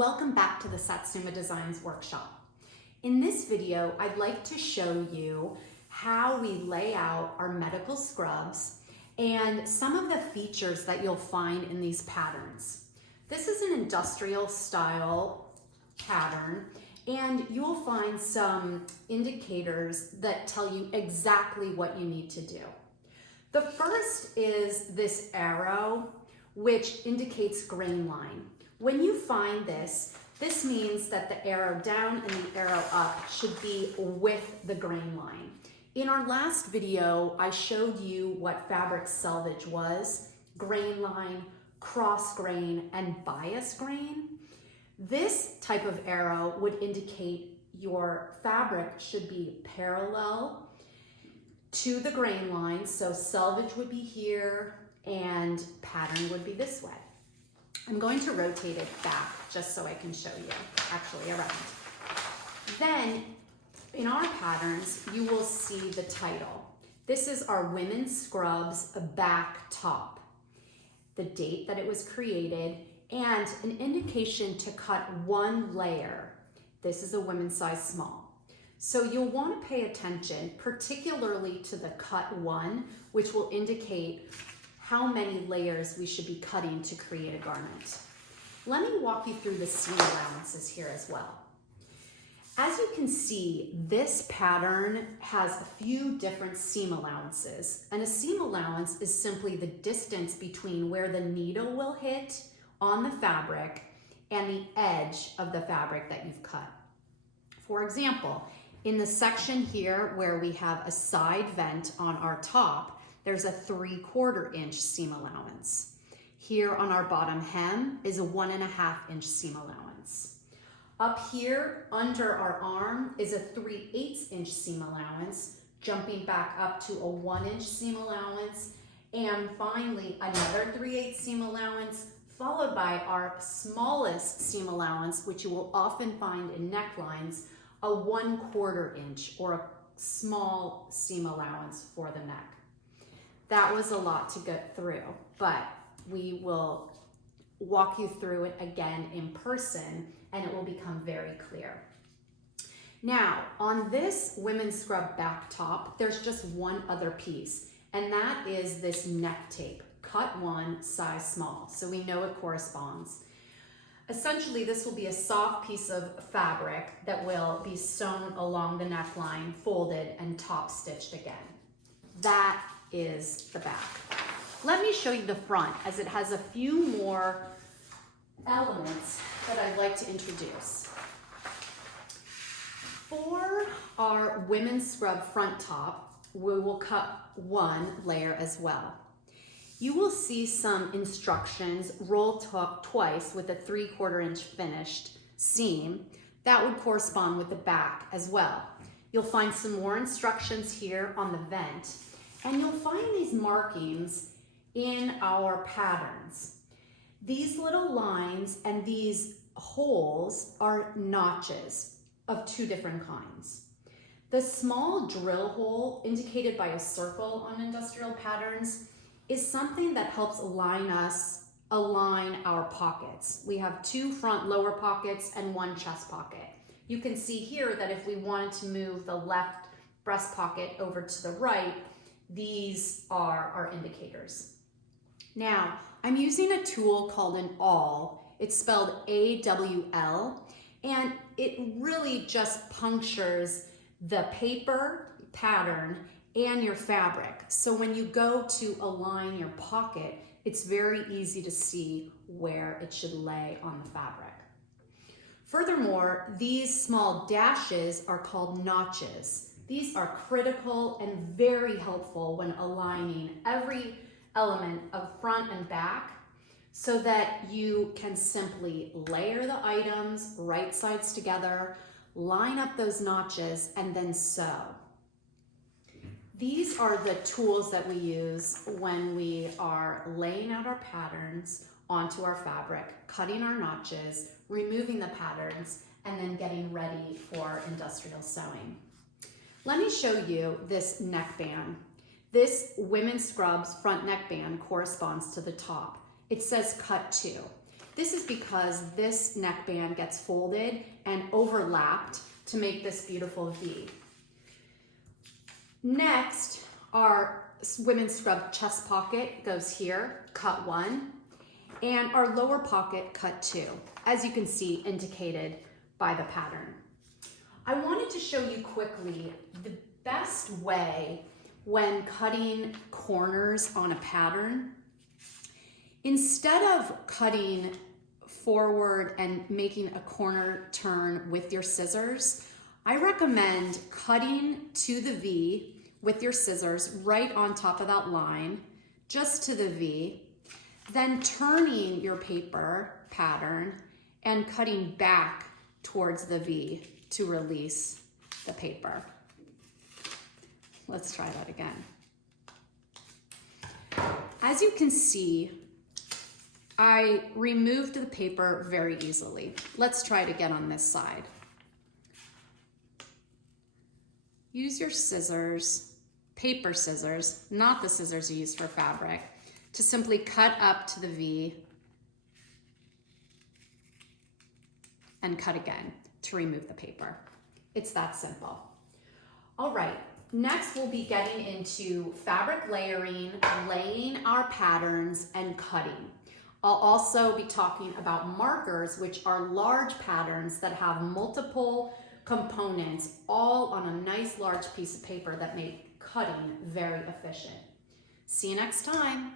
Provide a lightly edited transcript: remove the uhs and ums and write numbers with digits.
welcome back to the Satsuma Designs workshop. In this video, I'd like to show you how we lay out our medical scrubs and some of the features that you'll find in these patterns. This is an industrial style pattern, and you'll find some indicators that tell you exactly what you need to do. The first is this arrow, which indicates grain line. When you find this, this means that the arrow down and the arrow up should be with the grain line. In our last video, I showed you what fabric selvage was: grain line, cross grain, and bias grain. This type of arrow would indicate your fabric should be parallel to the grain line. So selvage would be here and pattern would be this way. I'm going to rotate it back just so I can show you, actually around. Then in our patterns, you will see the title. This is our Women's Scrubs back top, the date that it was created, and an indication to cut one layer. This is a women's size small. So you'll want to pay attention, particularly to the cut one, which will indicate how many layers we should be cutting to create a garment. Let me walk you through the seam allowances here as well. As you can see, this pattern has a few different seam allowances, and a seam allowance is simply the distance between where the needle will hit on the fabric and the edge of the fabric that you've cut. For example, in the section here where we have a side vent on our top, there's a 3/4 inch seam allowance. Here on our bottom hem is a 1.5 inch seam allowance. Up here under our arm is a 3/8 inch seam allowance, jumping back up to a 1 inch seam allowance, and finally another 3/8 seam allowance, followed by our smallest seam allowance, which you will often find in necklines, a 1/4 inch or a small seam allowance for the neck. That was a lot to get through, but we will walk you through it again in person and it will become very clear. Now, on this women's scrub back top, there's just one other piece, and that is this neck tape, cut one, size small, so we know it corresponds. Essentially, this will be a soft piece of fabric that will be sewn along the neckline, folded, and top stitched again. That is the back. Let me show you the front, as it has a few more elements that I'd like to introduce. For our women's scrub front top, we will cut one layer as well. You will see some instructions, roll twice with a 3/4 inch finished seam. That would correspond with the back as well. You'll find some more instructions here on the vent, and you'll find these markings in our patterns. These little lines and these holes are notches of two different kinds. The small drill hole indicated by a circle on industrial patterns is something that helps align our pockets. We have two front lower pockets and one chest pocket. You can see here that if we wanted to move the left breast pocket over to the right, these are our indicators. Now, I'm using a tool called an awl. It's spelled AWL, and it really just punctures the paper pattern and your fabric. So when you go to align your pocket, it's very easy to see where it should lay on the fabric. Furthermore, these small dashes are called notches. These are critical and very helpful when aligning every element of front and back so that you can simply layer the items right sides together, line up those notches, and then sew. These are the tools that we use when we are laying out our patterns onto our fabric, cutting our notches, removing the patterns, and then getting ready for industrial sewing. Let me show you this neckband. This women's scrubs front neckband corresponds to the top. It says cut 2. This is because this neckband gets folded and overlapped to make this beautiful V. Next, our women's scrub chest pocket goes here, cut 1, and our lower pocket, cut 2, as you can see indicated by the pattern. I wanted to show you quickly the best way when cutting corners on a pattern. Instead of cutting forward and making a corner turn with your scissors, I recommend cutting to the V with your scissors right on top of that line, just to the V, then turning your paper pattern and cutting back towards the V to release the paper. Let's try that again. As you can see, I removed the paper very easily. Let's try it again on this side. Use your scissors, paper scissors, not the scissors you use for fabric, to simply cut up to the V and cut again to remove the paper. It's that simple. All right, next we'll be getting into fabric layering, laying our patterns, and cutting. I'll also be talking about markers, which are large patterns that have multiple components all on a nice large piece of paper that make cutting very efficient. See you next time.